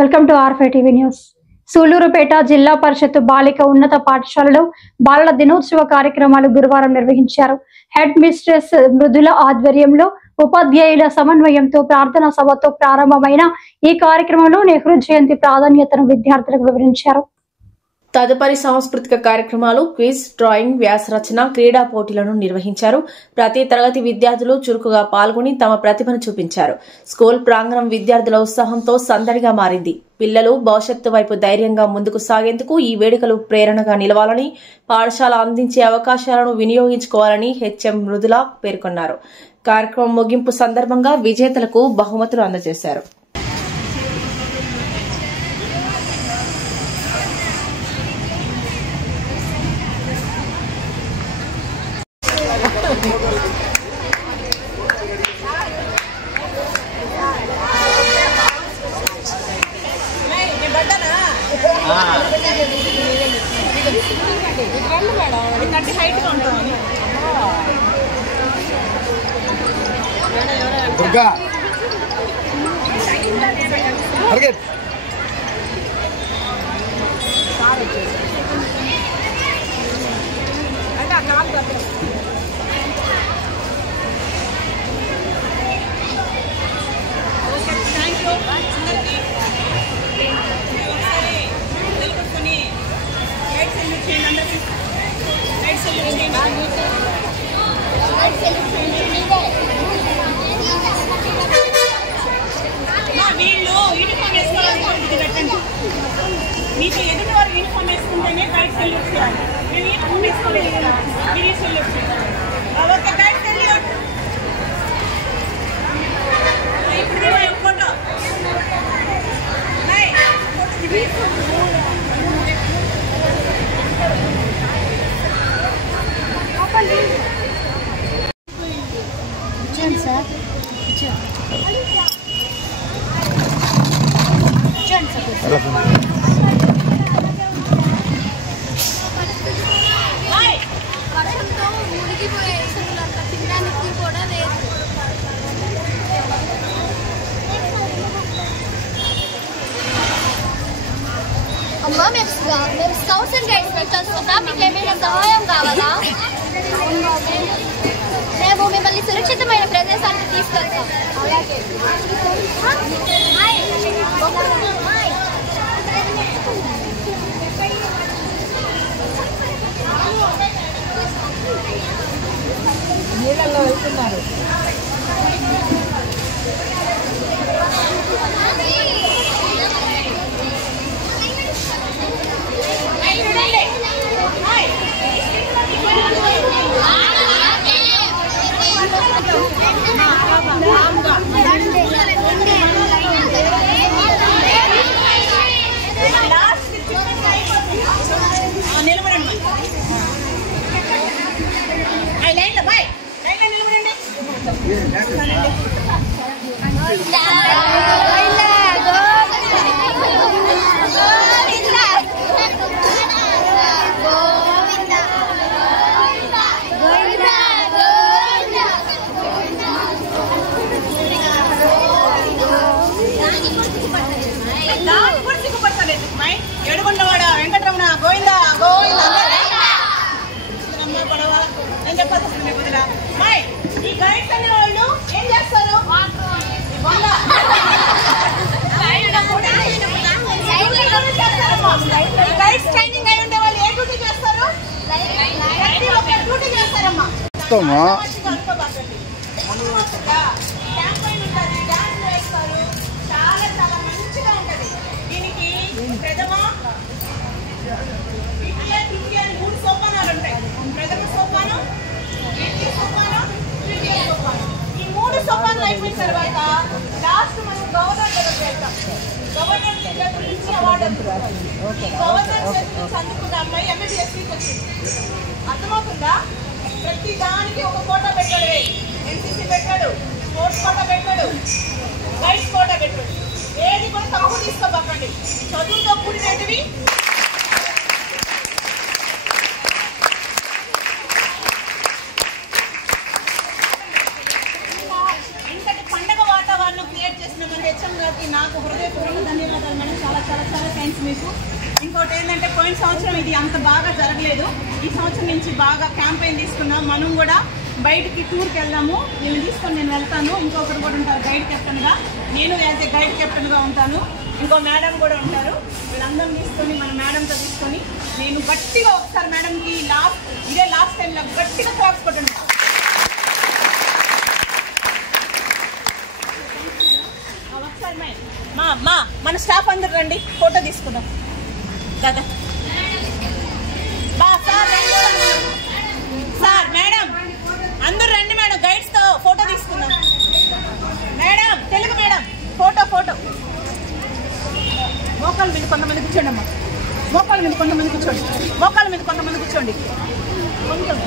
Welcome to R five TV news. Sullurpeta Zilla Parishad బాలిక ఉన్నత పాఠశాలలో బాలల దినోత్సవ కార్యక్రమాలు గురువారం నిర్వహించారు. హెడ్ మిస్ట్రెస్ మృదుల ఆధ్వర్యంలో ఉపాధ్యాయుల సమన్వయంతో ప్రార్థనా సభతో ప్రారంభమైన ఈ కార్యక్రమంలో నెహ్రూ జయంతి ప్రాధాన్యతను విద్యార్థులకు వివరించారు. తదుపరి సాంస్కృతిక కార్యక్రమాలు, క్విజ్, డ్రాయింగ్, వ్యాసరచన, క్రీడా పోటీలను నిర్వహించారు. ప్రతి తరగతి విద్యార్థులు చురుకుగా పాల్గొని తమ ప్రతిభను చూపించారు. స్కూల్ ప్రాంగణం విద్యార్థుల ఉత్సాహంతో సందడిగా మారింది. పిల్లలు భవిష్యత్తు వైపు ధైర్యంగా ముందుకు సాగేందుకు ఈ వేడుకలు ప్రేరణగా నిలవాలని, పాఠశాల అందించే అవకాశాలను వినియోగించుకోవాలని హెచ్ఎం మృదుల పేర్కొన్నారు. కార్యక్రమం ముగింపు సందర్భంగా విజేతలకు బహుమతులు అందజేశారు. దుర్గా వీళ్ళు యూనిఫామ్ వేసుకోవాలి. మీకు ఎదుటి వారు యూనిఫామ్ వేసుకుంటేనే గైడ్ సెల్యూట్ చేయాలి. మేము యూనిఫామ్ వేసుకోలేదు కదా, మీరు సెల్యూట్ చేయాలి. Okay, guide salute. ఇప్పుడు ఫోటో అమ్మా, మేము స్కౌట్స్ అండ్ గైడ్స్ వెళ్తాం. మీకు ఏమైనా సహాయం కావాలా? మేము మిమ్మల్ని సురక్షితమైన ప్రదేశానికి తీసుకెళ్తాం. నీళ్ళల్లో వెళ్తున్నారు. నిలబడండి. లైన్లో బాయ్, లైన్లో నిలబడండి. ఎడుగుండవాడ వెంకటరమణ గోవిందా గోవిందా పడవ నేను చెప్పాల్సి కుదిరా. ఈ గైడ్స్ అనే వాళ్ళు ఏం చేస్తారు? గైడ్స్ ట్రైనింగ్ అయి ఉండే వాళ్ళు ఏ డ్యూటీ చేస్తారు? డ్యూటీ చేస్తారమ్మా. చాలా చాలా మంచిగా ఉంటది. దీనికి ప్రథమ, ద్వితీయ అని 3 సోపానాలు ఉంటాయి. ప్రథమ సోపానం, ద్వితీయ సోపానం, తృతీయ సోపానం. ఈ 3 సోపానాలు అయిపోయిన తర్వాత లాస్ట్ మనం గవర్నర్ దగ్గర వెళ్తాం. గవర్నర్ దగ్గర గురించి అవార్డు అందుకుంటాం. ఈ గవర్నర్ గురించి అందుకున్న అమ్మాయి MBBSకి వచ్చింది. అర్థమవుతుందా? ప్రతి దానికి ఒక కోటా పెట్టాడు. NCC పెట్టాడు, స్పోర్ట్స్ కోటా పెట్టాడు, గైడ్స్ కోటా పెట్టాడు. ఏది కూడా తక్కువ తీసుకోబాకండి. చదువుతో కూడినవి ఇంతటి పండగ వాతావరణం క్రియేట్ చేసిన మన హెచ్ఎం గారికి నాకు హృదయపూర్వక ధన్యవాదాలు మేడం. చాలా చాలా థ్యాంక్స్ మీకు. ఇంకోటి ఏంటంటే పోయిన సంవత్సరం ఇది అంత బాగా జరగలేదు, ఈ సంవత్సరం నుంచి బాగా క్యాంపెయిన్ తీసుకున్నాం. మనం కూడా బయటికి టూర్కి వెళ్దాము, వీళ్ళని తీసుకొని నేను వెళ్తాను. ఇంకొకరు కూడా ఉంటారు గైడ్ కెప్టెన్గా, నేను యాజ్ ఏ గైడ్ కెప్టెన్గా ఉంటాను. ఇంకో మేడం కూడా ఉంటారు. వీళ్ళందరం తీసుకొని మన మేడంతో తీసుకొని నేను గట్టిగా ఒకసారి మేడంకి ఇదే లాస్ట్ టైంలో గట్టిగా క్లాప్స్ కొట్టండి. ఒకసారి మన స్టాఫ్ అందరు రండి, ఫోటో తీసుకుందాం. దాదా సార్ మేడం అందరు రండి మేడం, గైడ్స్తో ఫోటో తీసుకుందాం. మేడం తెలుగు మేడం ఫోటో మోకాల మీద కొంతమంది కూర్చోండి అమ్మా, మోకాల మీద కొంతమంది కూర్చోండి, మోకాల మీద కొంతమంది కూర్చోండి. కొంచెం